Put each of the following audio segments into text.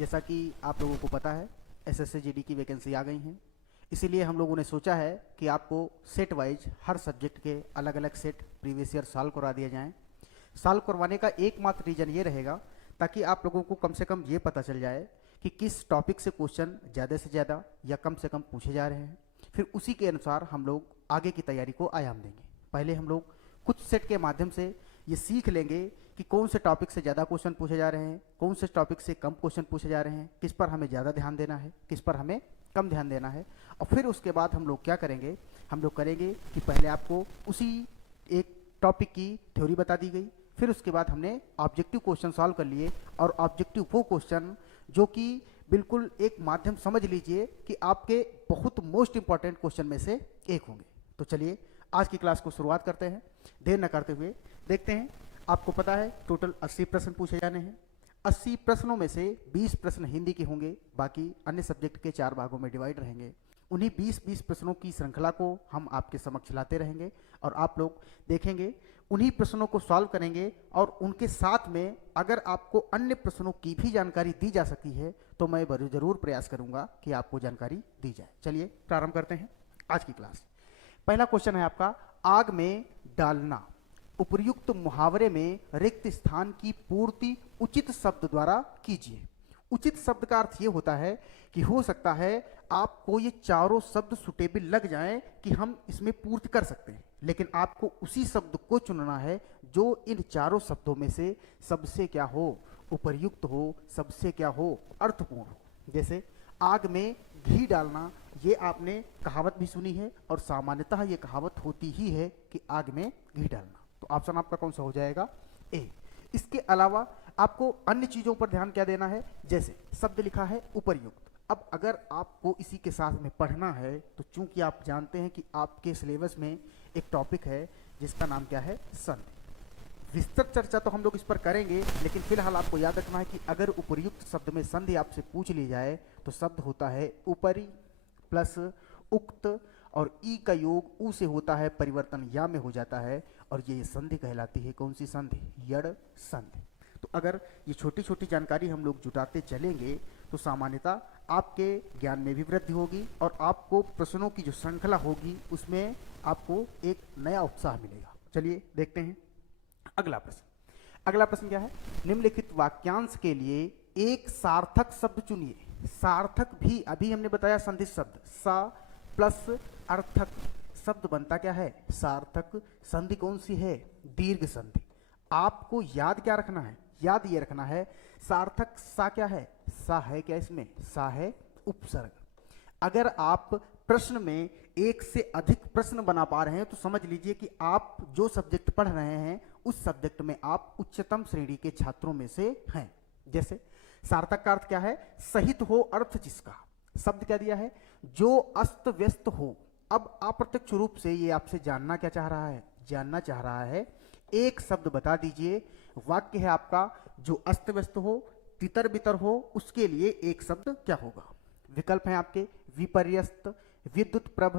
जैसा कि आप लोगों को पता है एसएससी जीडी की वैकेंसी आ गई हैं, इसीलिए हम लोगों ने सोचा है कि आपको सेट वाइज हर सब्जेक्ट के अलग अलग सेट प्रीवियस ईयर सॉल्व करवा दिए जाएं। सॉल्व करवाने का एकमात्र रीज़न ये रहेगा ताकि आप लोगों को कम से कम ये पता चल जाए कि किस टॉपिक से क्वेश्चन ज़्यादा से ज़्यादा या कम से कम पूछे जा रहे हैं। फिर उसी के अनुसार हम लोग आगे की तैयारी को आयाम देंगे। पहले हम लोग कुछ सेट के माध्यम से ये सीख लेंगे कि कौन से टॉपिक से ज़्यादा क्वेश्चन पूछे जा रहे हैं, कौन से टॉपिक से कम क्वेश्चन पूछे जा रहे हैं, किस पर हमें ज़्यादा ध्यान देना है, किस पर हमें कम ध्यान देना है। और फिर उसके बाद हम लोग क्या करेंगे, हम लोग करेंगे कि पहले आपको उसी एक टॉपिक की थ्योरी बता दी गई, फिर उसके बाद हमने ऑब्जेक्टिव क्वेश्चन सॉल्व कर लिए। और ऑब्जेक्टिव वो क्वेश्चन जो कि बिल्कुल एक माध्यम समझ लीजिए कि आपके बहुत मोस्ट इंपॉर्टेंट क्वेश्चन में से एक होंगे। तो चलिए आज की क्लास को शुरुआत करते हैं, देर न करते हुए देखते हैं। आपको पता है टोटल 80 प्रश्न पूछे जाने हैं। 80 प्रश्नों में से 20 प्रश्न हिंदी के होंगे, बाकी अन्य सब्जेक्ट के 4 भागों में डिवाइड रहेंगे। उन्हीं 20-20 प्रश्नों की श्रृंखला को हम आपके समक्ष लाते रहेंगे और आप लोग देखेंगे, उन्हीं प्रश्नों को सॉल्व करेंगे। और उनके साथ में अगर आपको अन्य प्रश्नों की भी जानकारी दी जा सकती है तो मैं जरूर प्रयास करूंगा कि आपको जानकारी दी जाए। चलिए प्रारंभ करते हैं आज की क्लास। पहला क्वेश्चन है आपका, आग में डालना। उपर्युक्त मुहावरे में रिक्त स्थान की पूर्ति उचित शब्द द्वारा कीजिए। उचित शब्द का अर्थ ये होता है कि हो सकता है आपको ये चारों शब्द सुटेबल लग जाएं कि हम इसमें पूर्ति कर सकते हैं, लेकिन आपको उसी शब्द को चुनना है जो इन चारों शब्दों में से सबसे क्या हो, उपर्युक्त हो, सबसे क्या हो, अर्थपूर्ण हो। जैसे आग में घी डालना, ये आपने कहावत भी सुनी है और सामान्यतः ये कहावत होती ही है कि आग में घी डालना। तो ऑप्शन आपका कौन सा हो जाएगा, ए। इसके अलावा आपको अन्य चीजों पर ध्यान क्या देना है, जैसे शब्द लिखा है उपर्युक्त। अब अगर आपको इसी के साथ में पढ़ना है तो चूंकि आप जानते हैं कि आपके सिलेबस में एक टॉपिक है जिसका नाम क्या है, संधि। विस्तृत चर्चा तो हम लोग इस पर करेंगे, लेकिन फिलहाल आपको याद रखना है कि अगर उपर्युक्त शब्द में संधि आपसे पूछ ली जाए तो शब्द होता है उपरि प्लस उक्त, और ई का योग ऊ से होता है परिवर्तन या में हो जाता है, और ये संधि कहलाती है कौन सी संधि, यड़ संधि। तो अगर ये छोटी छोटी जानकारी हम लोग जुटाते चलेंगे तो सामान्यतः आपके ज्ञान में भी वृद्धि होगी और आपको प्रश्नों की जो श्रृंखला होगी उसमें आपको एक नया उत्साह मिलेगा। चलिए देखते हैं अगला प्रश्न। अगला प्रश्न क्या है, निम्नलिखित वाक्यांश के लिए एक सार्थक शब्द चुनिए। सार्थक भी अभी हमने बताया संधि शब्द, सा प्लस अर्थक शब्द बनता क्या है, सार्थक। संधि कौन सी है, दीर्घ संधि। आपको याद क्या रखना है, याद ये रखना है सार्थक सा क्या है, सा है क्या, इसमें सा है उपसर्ग। अगर आप प्रश्न में एक से अधिक प्रश्न बना पा रहे हैं तो समझ लीजिए कि आप जो सब्जेक्ट पढ़ रहे हैं उस सब्जेक्ट में आप उच्चतम श्रेणी के छात्रों में से हैं। जैसे सार्थक का अर्थ क्या है, सहित हो अर्थ जिसका। शब्द क्या दिया है, जो अस्त व्यस्त हो। अब अप्रत्यक्ष रूप से ये आपसे जानना क्या चाह रहा है, जानना चाह रहा है एक शब्द बता दीजिए। वाक्य है आपका, जो अस्त व्यस्त हो, तितर बितर हो, उसके लिए एक शब्द क्या होगा। विकल्प है आपके, विपर्यस्त, विद्युत प्रभ,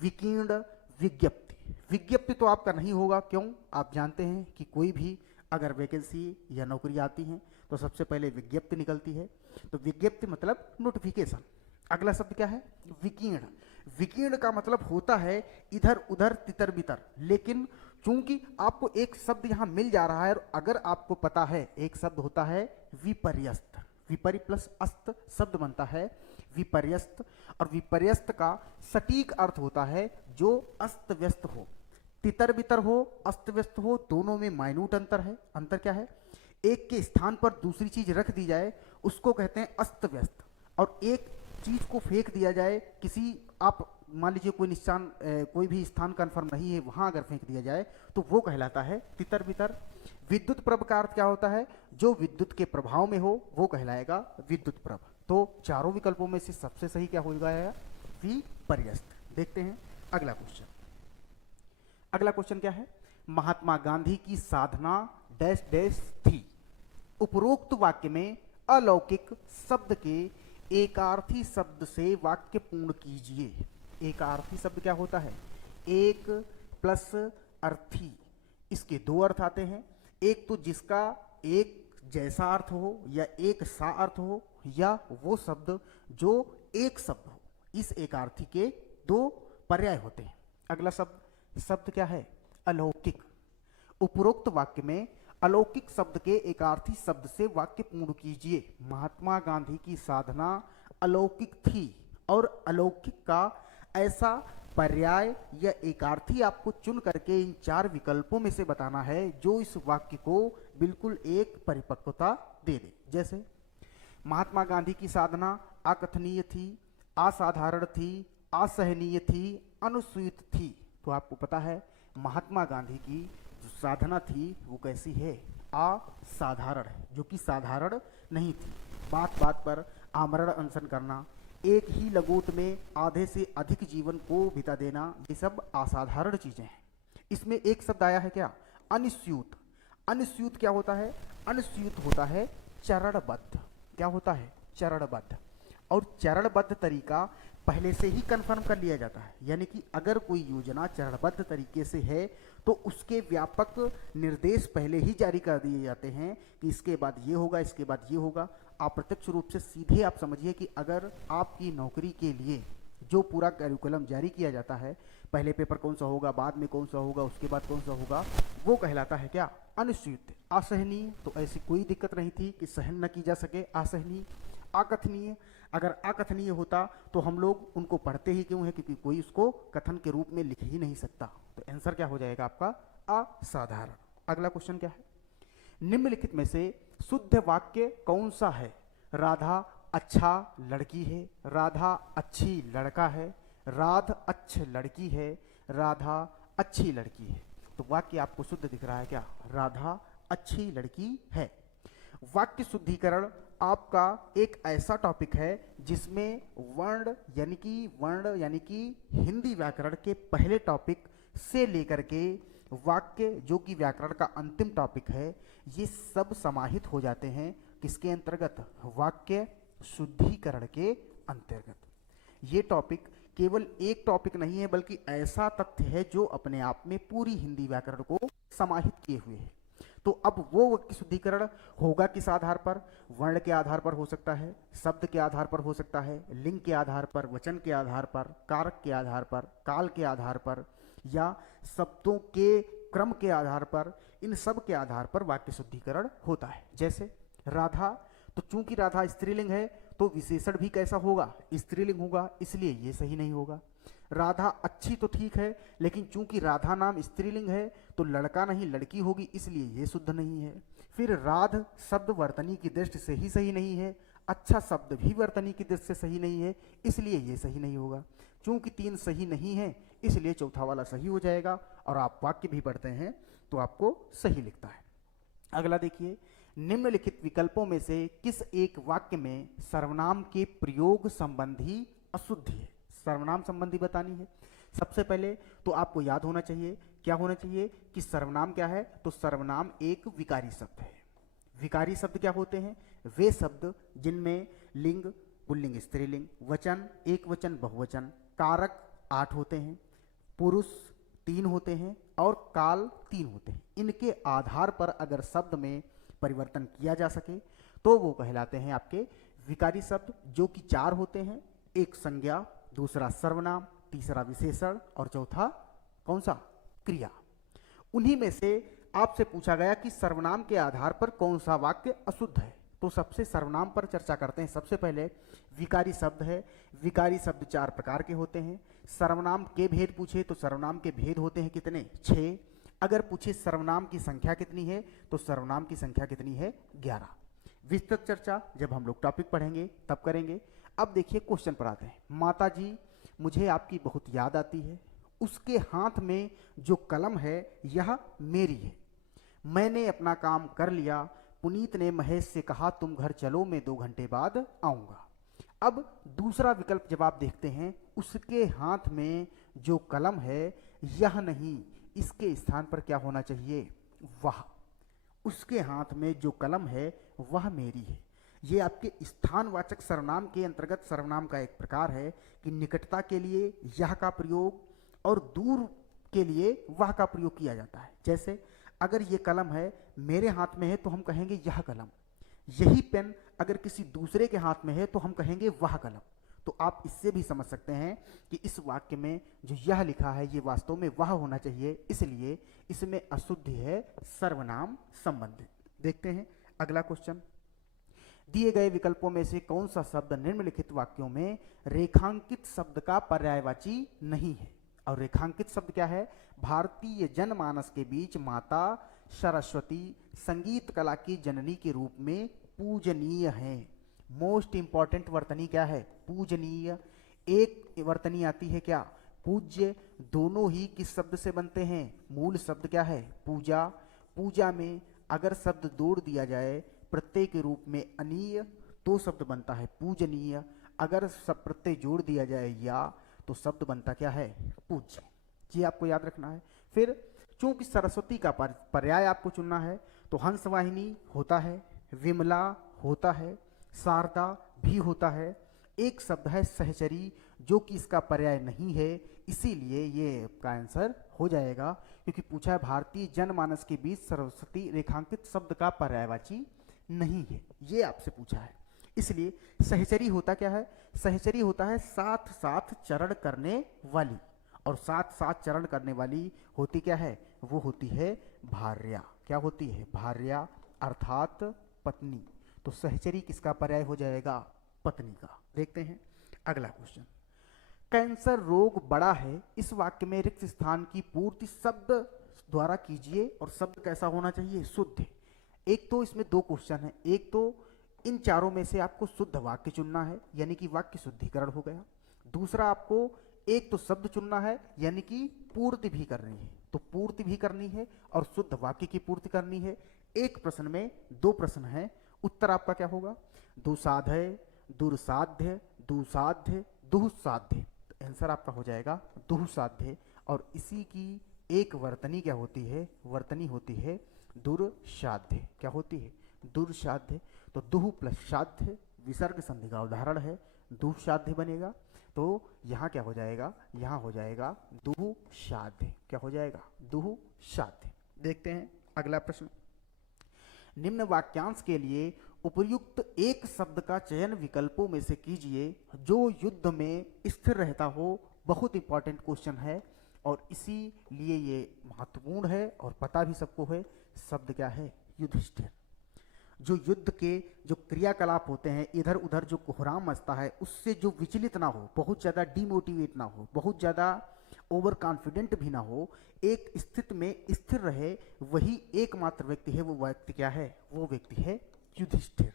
विकीर्ण, विज्ञप्ति। विज्ञप्ति तो आपका नहीं होगा, क्यों, आप जानते हैं कि कोई भी अगर वैकेंसी या नौकरी आती है तो सबसे पहले विज्ञप्ति निकलती है, तो विज्ञप्ति मतलब नोटिफिकेशन। अगला शब्द क्या है, विकीर्ण। विकीर्ण का मतलब होता है इधर उधर तितर बितर, लेकिन चूंकि आपको एक शब्द यहां मिल जा रहा है और अगर आपको पता है एक शब्द होता है विपर्यस्त, विपरि प्लस अस्त शब्द बनता है विपर्यस्त, और विपर्यस्त का सटीक अर्थ होता है जो अस्त व्यस्त हो। तितर बितर हो, अस्त व्यस्त हो, दोनों में माइन्यूट अंतर है। अंतर क्या है, एक के स्थान पर दूसरी चीज रख दी जाए उसको कहते हैं अस्त व्यस्त, और एक चीज को फेंक दिया जाए किसी, आप मान लीजिए कोई निशान, कोई भी स्थान कन्फर्म नहीं है, वहां अगर फेंक दिया जाए तो वो कहलाता है तितर बितर। विद्युत प्रभ का अर्थ क्या होता है, जो विद्युत के प्रभाव में हो वो कहलाएगा विद्युत प्रभ। तो चारों विकल्पों में से सबसे सही क्या हो जाएगा, विपर्यस्त। देखते हैं अगला क्वेश्चन। अगला क्वेश्चन क्या है, महात्मा गांधी की साधना डैश डैश थी। उपरोक्त वाक्य में अलौकिक शब्द के एकार्थी शब्द से वाक्य पूर्ण कीजिए। एकार्थी शब्द क्या होता है, एक प्लस अर्थी। इसके दो अर्थ आते हैं, एक तो जिसका एक जैसा अर्थ हो या एक सा अर्थ हो, या वो शब्द जो एक शब्द हो। इस एकार्थी के दो पर्याय होते हैं। अगला शब्द शब्द क्या है? अलौकिक। उपरोक्त वाक्य में अलौकिक शब्द के एकार्थी शब्द से वाक्य पूर्ण कीजिए। महात्मा गांधी की साधना अलौकिक थी, और अलौकिक का ऐसा पर्याय या एकार्थी आपको चुन करके इन चार विकल्पों में से बताना है जो इस वाक्य को बिल्कुल एक परिपक्वता दे दे। जैसे महात्मा गांधी की साधना अकथनीय थी, असाधारण थी, असहनीय थी, अनुसूचित थी। तो आपको पता है महात्मा गांधी की जो साधना थी वो कैसी है? असाधारण है, जो कि साधारण नहीं थी। बात बात पर आमरण अनशन करना, एक ही लगोट में आधे से अधिक जीवन को बिता देना, ये सब असाधारण चीजें हैं। इसमें एक शब्द आया है क्या? अनुस्यूत। अनुस्यूत क्या होता है? अनुस्यूत होता है चरणबद्ध। क्या होता है? चरणबद्ध। और चरणबद्ध तरीका पहले से ही कंफर्म कर लिया जाता है, यानी कि अगर कोई योजना चरणबद्ध तरीके से है तो उसके व्यापक निर्देश पहले ही जारी कर दिए जाते हैं कि इसके बाद ये होगा, इसके बाद ये होगा। अप्रत्यक्ष रूप से सीधे आप समझिए कि अगर आपकी नौकरी के लिए जो पूरा करिकुलम जारी किया जाता है, पहले पेपर कौन सा होगा, बाद में कौन सा होगा, उसके बाद कौन सा होगा, वो कहलाता है क्या? अनुसूचित। असहनीय, तो ऐसी कोई दिक्कत नहीं थी कि सहन न की जा सके, असहनीय। अकथनीय, अगर अकथनीय होता तो हम लोग उनको पढ़ते ही क्यों है? क्योंकि कोई उसको कथन के रूप में लिख ही नहीं सकता। तो आंसर क्या हो जाएगा आपका? असाधारण। अगला क्वेश्चन क्या है? निम्नलिखित में से शुद्ध वाक्य कौन सा है? राधा अच्छा लड़की है, राधा अच्छी लड़का है, राधा अच्छ लड़की है, राधा अच्छी लड़की है। तो वाक्य आपको शुद्ध दिख रहा है क्या? राधा अच्छी लड़की है। वाक्य शुद्धिकरण आपका एक ऐसा टॉपिक है जिसमें वर्ण यानी कि हिंदी व्याकरण के पहले टॉपिक से लेकर के वाक्य जो कि व्याकरण का अंतिम टॉपिक है, ये सब समाहित हो जाते हैं किसके अंतर्गत? वाक्य शुद्धिकरण के अंतर्गत। ये टॉपिक केवल एक टॉपिक नहीं है, बल्कि ऐसा तथ्य है जो अपने आप में पूरी हिंदी व्याकरण को समाहित किए हुए है। तो अब वो वाक्य शुद्धिकरण होगा किस आधार पर? वर्ण के आधार पर हो सकता है, शब्द के आधार पर हो सकता है, लिंग के आधार पर, वचन के आधार पर, कारक के आधार पर, काल के आधार पर, या शब्दों के क्रम के आधार पर। इन सब के आधार पर वाक्य शुद्धिकरण होता है। जैसे राधा, तो चूंकि राधा स्त्रीलिंग है तो विशेषण भी कैसा होगा? स्त्रीलिंग होगा, इसलिए ये सही नहीं होगा। राधा अच्छी तो ठीक है, लेकिन चूंकि राधा नाम स्त्रीलिंग है तो लड़का नहीं लड़की होगी, इसलिए ये शुद्ध नहीं है। फिर राध शब्द वर्तनी की दृष्टि से ही सही नहीं है, अच्छा शब्द भी वर्तनी की दृष्टि से सही नहीं है, इसलिए ये सही नहीं होगा। चूंकि तीन सही नहीं है, इसलिए चौथा वाला सही हो जाएगा। और आप वाक्य भी पढ़ते हैं तो आपको सही लिखता है। अगला देखिए, निम्नलिखित विकल्पों में से किस एक वाक्य में सर्वनाम के प्रयोग संबंधी अशुद्धि है? सर्वनाम संबंधी बतानी है। सबसे पहले तो आपको याद होना चाहिए, क्या होना चाहिए कि सर्वनाम क्या है? तो सर्वनाम एक विकारी शब्द है। विकारी शब्द क्या होते हैं? वे शब्द जिनमें लिंग पुल्लिंग स्त्रीलिंग, वचन एक वचन बहुवचन, कारक 8 होते हैं, पुरुष 3 होते हैं और काल 3 होते हैं। इनके आधार पर अगर शब्द में परिवर्तन किया जा सके तो वो कहलाते हैं आपके विकारी शब्द, जो कि 4 होते हैं। एक संज्ञा, दूसरा सर्वनाम, तीसरा विशेषण और चौथा कौन सा? क्रिया। उन्हीं में से आपसे पूछा गया कि सर्वनाम के आधार पर कौन सा वाक्य अशुद्ध है। तो सबसे सर्वनाम पर चर्चा करते हैं। सबसे पहले विकारी शब्द है। विकारी शब्द 4 प्रकार के होते हैं। सर्वनाम के भेद पूछे तो सर्वनाम के भेद होते हैं कितने? 6। अगर पूछे सर्वनाम की संख्या कितनी है तो सर्वनाम की संख्या कितनी है? 11। विस्तृत चर्चा जब हम लोग टॉपिक पढ़ेंगे तब करेंगे। अब देखिए क्वेश्चन पर आते हैं। माता जी, मुझे आपकी बहुत याद आती है। उसके हाथ में जो कलम है यह मेरी है। मैंने अपना काम कर लिया। पुनीत ने महेश से कहा तुम घर चलो, मैं 2 घंटे बाद आऊँगा। अब दूसरा विकल्प जब आप देखते हैं, उसके हाथ में जो कलम है यह नहीं, इसके स्थान पर क्या होना चाहिए? वह। उसके हाथ में जो कलम है वह मेरी है। ये आपके स्थानवाचक सर्वनाम के अंतर्गत सर्वनाम का एक प्रकार है कि निकटता के लिए यह का प्रयोग और दूर के लिए वह का प्रयोग किया जाता है। जैसे अगर ये कलम है मेरे हाथ में है तो हम कहेंगे यह कलम। यही पेन अगर किसी दूसरे के हाथ में है तो हम कहेंगे वह कलम। तो आप इससे भी समझ सकते हैं कि इस वाक्य में जो यह लिखा है ये वास्तव में वह होना चाहिए, इसलिए इसमें अशुद्धि है सर्वनाम संबंधी। देखते हैं अगला क्वेश्चन। दिए गए विकल्पों में से कौन सा शब्द निम्नलिखित वाक्यों में रेखांकित शब्द का पर्यायवाची नहीं है? और रेखांकित शब्द क्या है? भारतीय जनमानस के बीच माता सरस्वती संगीत कला की जननी के रूप में पूजनीय है। मोस्ट इंपॉर्टेंट वर्तनी क्या है? पूजनीय। एक वर्तनी आती है क्या? पूज्य। दोनों ही किस शब्द से बनते हैं? मूल शब्द क्या है? पूजा। पूजा में अगर शब्द जोड़ दिया जाए प्रत्यय के रूप में अनीय तो शब्द बनता है पूजनीय। अगर सब प्रत्यय जोड़ दिया जाए या तो शब्द बनता क्या है? पूज्य। ये आपको याद रखना है। फिर चूंकि सरस्वती का पर्याय आपको चुनना है तो हंसवाहिनी होता है, विमला होता है, शारदा भी होता है। एक शब्द है सहचरी जो कि इसका पर्याय नहीं है, इसीलिए ये आपका आंसर हो जाएगा, क्योंकि पूछा है भारतीय जनमानस के बीच सरस्वती रेखांकित शब्द का पर्यायवाची नहीं है, ये आपसे पूछा है। इसलिए सहचरी होता क्या है? सहचरी होता है साथ साथ चरण करने वाली, और साथ साथ चरण करने वाली होती क्या है? वो होती है भार्या। क्या होती है? भार्या अर्थात पत्नी। तो सहचरी किसका पर्याय हो जाएगा? पत्नी का। देखते हैं अगला क्वेश्चन। कैंसर रोग बड़ा है, इस वाक्य में रिक्त स्थान की पूर्ति शब्द द्वारा कीजिए, और शब्द कैसा होना चाहिए? शुद्ध। एक तो इसमें दो क्वेश्चन है, एक तो इन चारों में से आपको शुद्ध वाक्य चुनना है यानी कि वाक्य शुद्धिकरण हो गया। दूसरा आपको एक तो शब्द चुनना है यानी कि पूर्ति भी करनी है, तो पूर्ति भी करनी है और शुद्ध वाक्य की पूर्ति करनी है। एक प्रश्न में दो प्रश्न है, उत्तर आपका क्या होगा? दुसाध्य, दुर्साध्य, दुसाध्य, दुःसाध्य। तो आंसर आपका हो जाएगा दुःसाध्य। और इसी की एक वर्तनी क्या होती है? वर्तनी होती है दुर्साध्य। क्या होती है? दुर्साध्य। तो दुह प्लस साध्य विसर्ग संधि का उदाहरण है, दुःसाध्य बनेगा। तो यहाँ क्या हो जाएगा? यहाँ हो जाएगा दुःसाध्य। क्या हो जाएगा? दुःसाध्य। देखते हैं अगला प्रश्न। निम्न वाक्यांश के लिए उपयुक्त एक शब्द का चयन विकल्पों में से कीजिए जो युद्ध में स्थिर रहता हो। बहुत इंपॉर्टेंट क्वेश्चन है और इसीलिए ये महत्वपूर्ण है और पता भी सबको है। शब्द क्या है? युधिष्ठिर। जो युद्ध के जो क्रियाकलाप होते हैं, इधर उधर जो कोहराम मचता है, उससे जो विचलित ना हो, बहुत ज़्यादा डिमोटिवेट ना हो, बहुत ज़्यादा ओवर कॉन्फिडेंट भी ना हो, एक स्थिति में स्थिर रहे, वही एकमात्र व्यक्ति है। वो व्यक्ति क्या है? वो व्यक्ति है युधिष्ठिर।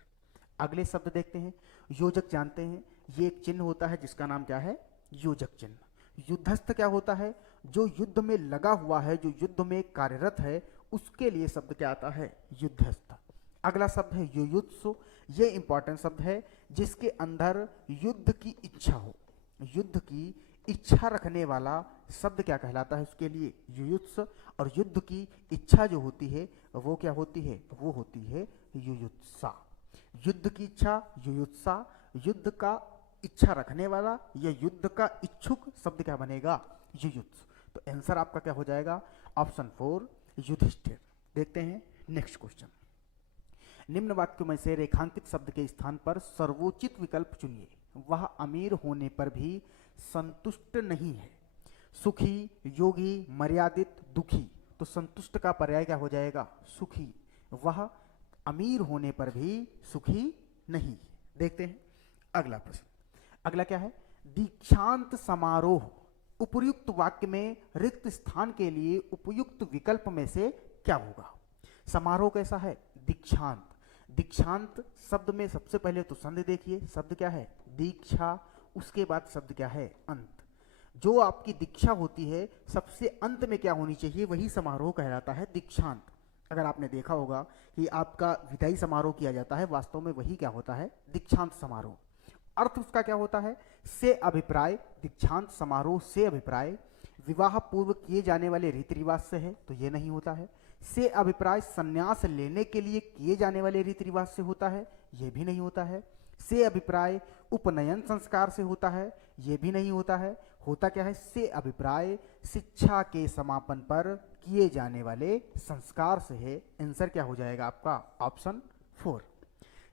अगले शब्द देखते हैं। योजक जानते हैं, ये एक चिन्ह होता है जिसका नाम क्या है? योजक चिन्ह। युद्धस्थ क्या होता है? जो युद्ध में लगा हुआ है, जो युद्ध में कार्यरत है, उसके लिए शब्द क्या आता है? युद्धस्थ। अगला शब्द है युयुत्सु। ये इंपॉर्टेंट शब्द है जिसके अंदर युद्ध की इच्छा हो। युद्ध की इच्छा रखने वाला शब्द क्या कहलाता है? उसके लिए युयुत्स। और युद्ध की इच्छा जो होती है वो क्या होती है? वो होती है युयुत्सा। युद्ध की इच्छा युयुत्सा। युद्ध का इच्छा रखने वाला या युद्ध का इच्छुक शब्द क्या बनेगा? युयुत्स। तो आंसर आपका क्या हो जाएगा? ऑप्शन 4 युधिष्ठिर। देखते हैं नेक्स्ट क्वेश्चन। निम्न वाक्यों में से रेखांकित शब्द के स्थान पर सर्वोचित विकल्प चुनिए। वह अमीर होने पर भी संतुष्ट नहीं है। सुखी, योगी, मर्यादित, दुखी। तो संतुष्ट का पर्याय क्या हो जाएगा? सुखी। वह अमीर होने पर भी सुखी नहीं। देखते हैं अगला प्रश्न। अगला क्या है? दीक्षांत समारोह। उपयुक्त वाक्य में रिक्त स्थान के लिए उपयुक्त विकल्प में से क्या होगा? समारोह कैसा है? दीक्षांत। दीक्षांत शब्द में सबसे पहले तो संधि देखिए, शब्द क्या है? दीक्षा। उसके बाद शब्द क्या है? अंत। जो आपकी दीक्षा होती है सबसे अंत में क्या होनी चाहिए? वही समारोह कहलाता है दीक्षांत। अगर आपने देखा होगा कि आपका विदाई समारोह किया जाता है, वास्तव में वही क्या होता है? दीक्षांत समारोह। अर्थ उसका क्या होता है? से अभिप्राय। दीक्षांत समारोह से अभिप्राय विवाह पूर्व किए जाने वाले रीति रिवाज से है, तो ये नहीं होता है। से अभिप्राय संन्यास लेने के लिए किए जाने वाले रीति रिवाज से होता है, ये भी नहीं होता है। से अभिप्राय उपनयन संस्कार से होता है, ये भी नहीं होता है। होता क्या है? से अभिप्राय शिक्षा के समापन पर किए जाने वाले संस्कार से है। आंसर क्या हो जाएगा आपका? ऑप्शन 4।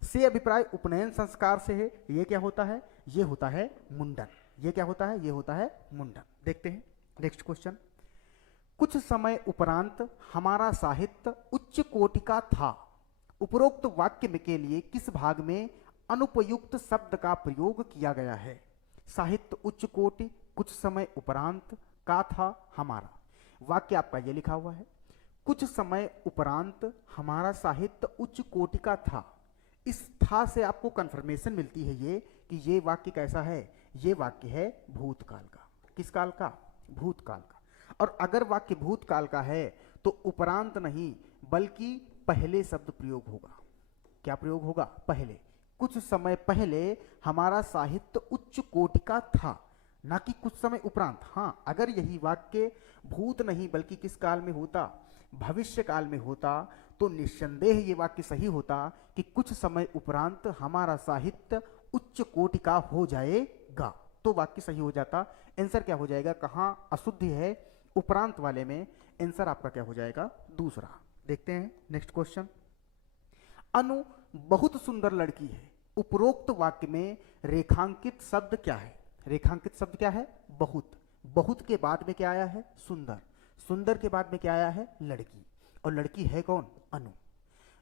से अभिप्राय उपनयन संस्कार से है, ये क्या होता है? ये होता है मुंडन। ये क्या होता है? ये होता है मुंडन। देखते हैं नेक्स्ट क्वेश्चन। कुछ समय उपरांत हमारा साहित्य उच्च कोटि का था। उपरोक्त वाक्य के लिए किस भाग में अनुपयुक्त शब्द का प्रयोग किया गया है? साहित्य उच्च कोटि, कुछ समय उपरांत, का था, हमारा। वाक्य आपका ये लिखा हुआ है, कुछ समय उपरांत हमारा साहित्य उच्च कोटि का था। इस था से आपको कंफर्मेशन मिलती है ये कि ये वाक्य कैसा है? ये वाक्य है भूतकाल का। किस काल का? भूतकाल का। और अगर वाक्य भूतकाल का है तो उपरांत नहीं बल्कि पहले शब्द प्रयोग होगा। क्या प्रयोग होगा? पहले। कुछ समय पहले हमारा साहित्य उच्च कोटि का था, ना कि कुछ समय उपरांत। हाँ, अगर यही वाक्य भूत नहीं बल्कि किस काल में होता? भविष्य काल में होता, तो निस्संदेह ये वाक्य सही होता कि कुछ समय उपरांत हमारा साहित्य उच्च कोटि का हो जाएगा, तो वाक्य सही हो जाता। आंसर क्या हो जाएगा? कहाँ अशुद्धि है? उपरांत वाले में। आंसर आपका क्या हो जाएगा? दूसरा। देखते हैं नेक्स्ट क्वेश्चन। अनु बहुत सुंदर लड़की है। उपरोक्त वाक्य में रेखांकित शब्द क्या है? रेखांकित शब्द क्या है? बहुत। बहुत के बाद में क्या आया है? सुंदर। सुंदर के बाद में क्या आया है? लड़की। और लड़की है कौन? अनु।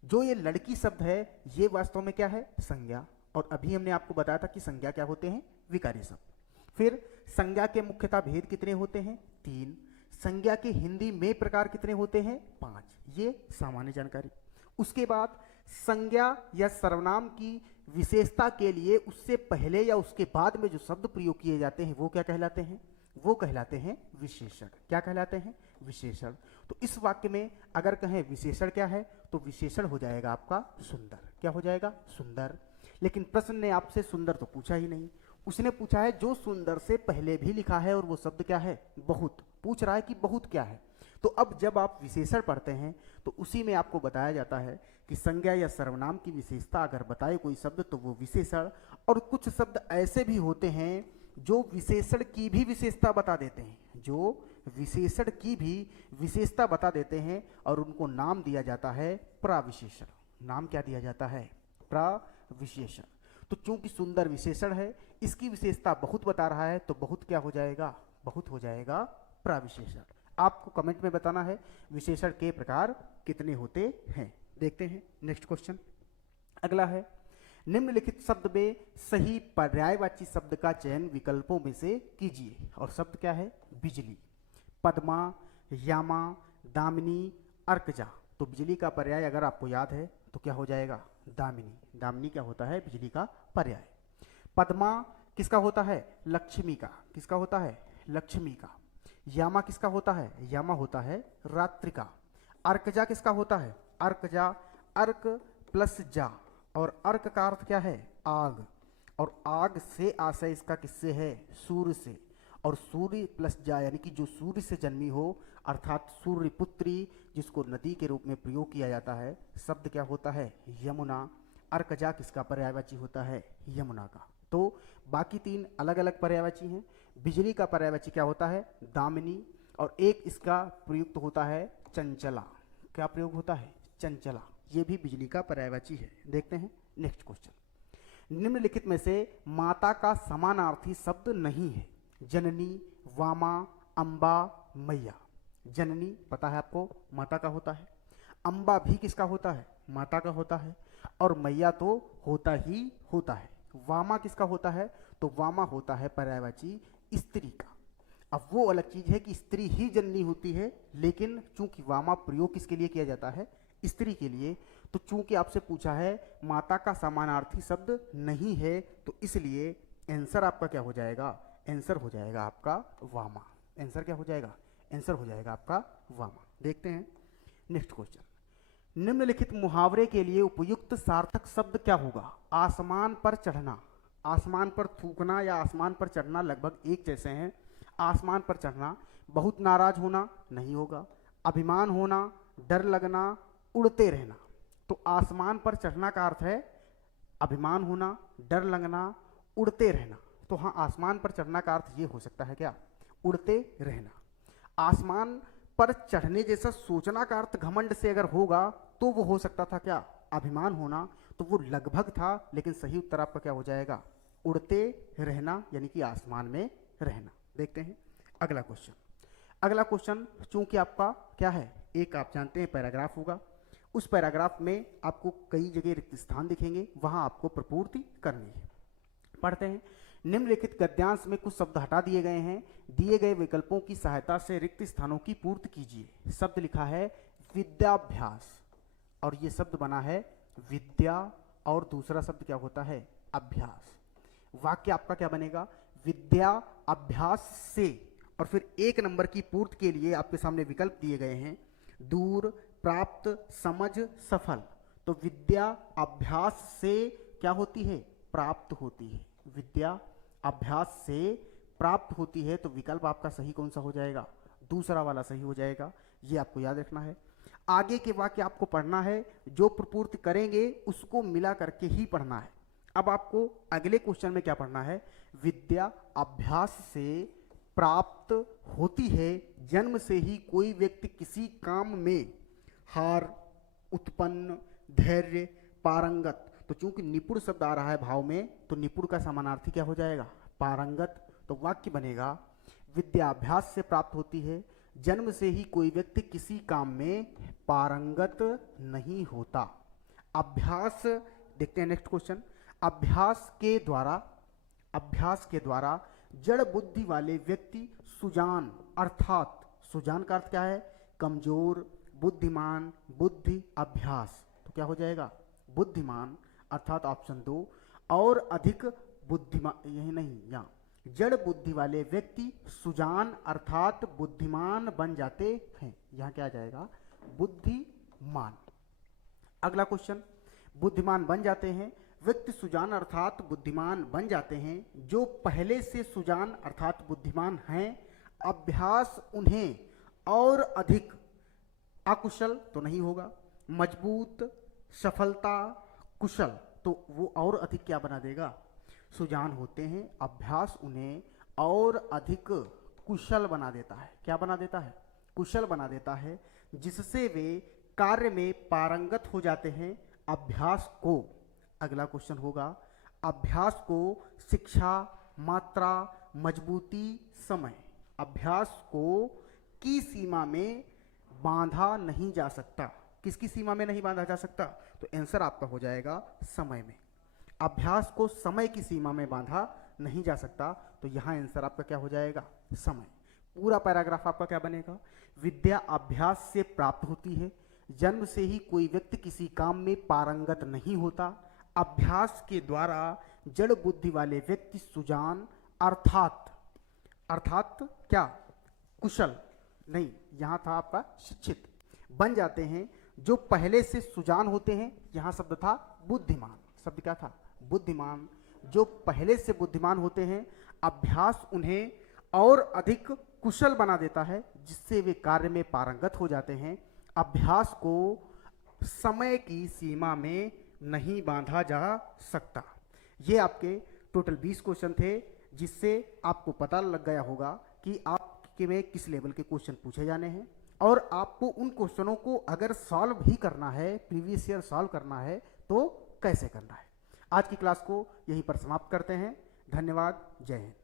जो ये लड़की शब्द है ये वास्तव में क्या है? संज्ञा। और अभी हमने आपको बताया था कि संज्ञा क्या होते हैं? विकारी शब्द। फिर संज्ञा के मुख्यतः भेद कितने होते हैं? 3। संज्ञा के हिंदी में प्रकार कितने होते हैं? 5। ये सामान्य जानकारी। उसके बाद संज्ञा या सर्वनाम की विशेषता के लिए उससे पहले या उसके बाद में जो शब्द प्रयोग किए जाते हैं वो क्या कहलाते हैं? वो कहलाते हैं विशेषण। क्या कहलाते हैं? विशेषण। तो इस वाक्य में अगर कहें विशेषण क्या है तो विशेषण हो जाएगा आपका सुंदर। क्या हो जाएगा? सुंदर। लेकिन प्रश्न ने आपसे सुंदर तो पूछा ही नहीं, उसने पूछा है जो सुंदर से पहले भी लिखा है, और वो शब्द क्या है? बहुत। पूछ रहा है कि बहुत क्या है। तो अब जब आप विशेषण पढ़ते हैं तो उसी में आपको बताया जाता है कि संज्ञा या सर्वनाम की विशेषता अगर बताए कोई शब्द तो वो विशेषण। और कुछ शब्द ऐसे भी होते हैं जो विशेषण की भी विशेषता बता देते हैं, जो विशेषण की भी विशेषता बता देते हैं, और उनको नाम दिया जाता है प्रविशेषण। नाम क्या दिया जाता है? प्रविशेषण। तो चूंकि सुंदर विशेषण है, इसकी विशेषता बहुत बता रहा है, तो बहुत क्या हो जाएगा? बहुत हो जाएगा प्रविशेषण। आपको कमेंट में बताना है विशेषण के प्रकार कितने होते हैं। देखते हैं नेक्स्ट क्वेश्चन। अगला है, निम्नलिखित शब्द में सही पर्यायवाची शब्द का चयन विकल्पों में से कीजिए। और शब्द क्या है? बिजली। पद्मा, यामा, दामिनी, अर्कजा। तो बिजली का पर्याय अगर आपको याद है तो क्या हो जाएगा? दामिनी। दामिनी क्या होता है? बिजली का पर्याय। पद्मा किसका होता है? लक्ष्मी का। किसका होता है? लक्ष्मी का। यामा किसका होता है? यामा होता है रात्रि का। अर्कजा किसका होता है? अर्कजा, अर्क प्लस जा, और अर्क का अर्थ क्या है? आग। और आग से आशय इसका किससे है? सूर्य से। और सूर्य प्लस जा यानी कि जो सूर्य से जन्मी हो, अर्थात सूर्य पुत्री, जिसको नदी के रूप में प्रयोग किया जाता है, शब्द क्या होता है? यमुना। अर्कजा किसका पर्यायवाची होता है? यमुना का। तो बाकी 3 अलग अलग पर्यायवाची हैं। बिजली का पर्यायवाची क्या होता है? दामिनी। और एक इसका प्रयुक्त होता है चंचला। क्या प्रयोग होता है? चंचला। ये भी बिजली का पर्यायवाची है। देखते हैं नेक्स्ट क्वेश्चन। निम्नलिखित में से माता का समानार्थी शब्द नहीं है। जननी, वामा, अम्बा, मैया। जननी पता है आपको, माता का होता है। अम्बा भी किसका होता है? माता का होता है। और मैया तो होता ही होता है। वामा किसका होता है? तो वामा होता है पर्यायवाची स्त्री का। अब वो अलग चीज है कि स्त्री ही जननी होती है, लेकिन चूंकि वामा प्रयोग किसके लिए किया जाता है? स्त्री के लिए। तो चूंकि आपसे पूछा है माता का समानार्थी शब्द नहीं है, तो इसलिए आंसर आपका क्या हो जाएगा? आंसर हो जाएगा आपका वामा। आंसर क्या हो जाएगा? आंसर हो जाएगा आपका वामा। देखते हैं नेक्स्ट क्वेश्चन। निम्नलिखित मुहावरे के लिए उपयुक्त सार्थक शब्द क्या होगा? आसमान पर चढ़ना। आसमान पर थूकना या आसमान पर चढ़ना लगभग एक जैसे हैं। आसमान पर चढ़ना, बहुत नाराज होना नहीं होगा। अभिमान होना, डर लगना, उड़ते रहना। तो आसमान पर चढ़ना का अर्थ है अभिमान होना, डर लगना, उड़ते रहना। तो हाँ, आसमान पर चढ़ना का अर्थ ये हो सकता है क्या? उड़ते रहना। आसमान पर चढ़ने जैसा सोचना का अर्थ घमंड से अगर होगा तो वो हो सकता था क्या? अभिमान होना। तो वो लगभग था, लेकिन सही उत्तर आपका क्या हो जाएगा? उड़ते रहना, यानी कि आसमान में रहना। देखते हैं अगला क्वेश्चन। अगला क्वेश्चन चूंकि आपका क्या है, एक आप जानते हैं पैराग्राफ होगा, उस पैराग्राफ में आपको कई जगह रिक्त स्थान दिखेंगे, वहां आपको प्रपूर्ति करनी है। पढ़ते हैं। निम्नलिखित गद्यांश में कुछ शब्द हटा दिए गए हैं, दिए गए विकल्पों की सहायता से रिक्त स्थानों की पूर्ति कीजिए। शब्द लिखा है विद्याभ्यास, और ये शब्द बना है विद्या, और दूसरा शब्द क्या होता है? अभ्यास। वाक्य आपका क्या बनेगा? विद्या अभ्यास से, और फिर एक नंबर की पूर्ति के लिए आपके सामने विकल्प दिए गए हैं, दूर, प्राप्त, समझ, सफल। तो विद्या अभ्यास से क्या होती है? प्राप्त होती है। विद्या अभ्यास से प्राप्त होती है, तो विकल्प आपका सही कौन सा हो जाएगा? दूसरा वाला सही हो जाएगा। ये आपको याद रखना है। आगे के वाक्य आपको पढ़ना है, जो प्रपूर्ति करेंगे उसको मिला करके ही पढ़ना है। अब आपको अगले क्वेश्चन में क्या पढ़ना है? विद्या अभ्यास से प्राप्त होती है, जन्म से ही कोई व्यक्ति किसी काम में हार, उत्पन्न, धैर्य, पारंगत। तो चूंकि निपुण शब्द आ रहा है भाव में, तो निपुण का समानार्थी क्या हो जाएगा? पारंगत। तो वाक्य बनेगा विद्याभ्यास से प्राप्त होती है, जन्म से ही कोई व्यक्ति किसी काम में पारंगत नहीं होता। अभ्यास, देखते हैं नेक्स्ट क्वेश्चन। अभ्यास के द्वारा जड़ बुद्धि वाले व्यक्ति सुजान, अर्थात सुजान का अर्थ क्या है? कमजोर, बुद्धिमान, बुद्धि, अभ्यास। तो क्या हो जाएगा? बुद्धिमान, अर्थात ऑप्शन 2, और अधिक बुद्धिमान, यही नहीं, यहाँ जड़ बुद्धि वाले व्यक्ति सुजान अर्थात बुद्धिमान बन जाते हैं। यहाँ क्या आ जाएगा? बुद्धिमान। अगला क्वेश्चन, बुद्धिमान बन जाते हैं, व्यक्ति सुजान अर्थात बुद्धिमान बन जाते हैं जो पहले से सुजान अर्थात बुद्धिमान हैं, अभ्यास उन्हें और अधिक अकुशल तो नहीं होगा, मजबूत, सफलता, कुशल, तो वो और अधिक क्या बना देगा? सुजान होते हैं, अभ्यास उन्हें और अधिक कुशल बना देता है। क्या बना देता है? कुशल बना देता है, जिससे वे कार्य में पारंगत हो जाते हैं। अभ्यास को, अगला क्वेश्चन होगा, अभ्यास को शिक्षा, मात्रा, मजबूती, समय, अभ्यास को की सीमा में बांधा नहीं जा सकता। किसकी सीमा में नहीं बांधा जा सकता? तो आंसर आपका हो जाएगा समय में। अभ्यास को समय की सीमा में बांधा नहीं जा सकता, तो यहाँ आंसर आपका क्या हो जाएगा? समय। पूरा पैराग्राफ आपका क्या बनेगा? विद्या अभ्यास से प्राप्त होती है, जन्म से ही कोई व्यक्ति किसी काम में पारंगत नहीं होता, अभ्यास के द्वारा जड़ बुद्धि वाले व्यक्ति सुजान अर्थात क्या? कुशल नहीं, यहाँ था आपका शिक्षित बन जाते हैं, जो पहले से सुजान होते हैं। यहाँ शब्द था बुद्धिमान, शब्द क्या था? बुद्धिमान, जो पहले से बुद्धिमान होते हैं, अभ्यास उन्हें और अधिक कुशल बना देता है, जिससे वे कार्य में पारंगत हो जाते हैं। अभ्यास को समय की सीमा में नहीं बांधा जा सकता। ये आपके टोटल 20 क्वेश्चन थे, जिससे आपको पता लग गया होगा कि आपके में किस लेवल के क्वेश्चन पूछे जाने हैं, और आपको उन क्वेश्चनों को अगर सॉल्व भी करना है, प्रीवियस ईयर सॉल्व करना है, तो कैसे करना है। आज की क्लास को यहीं पर समाप्त करते हैं। धन्यवाद। जय हिंद।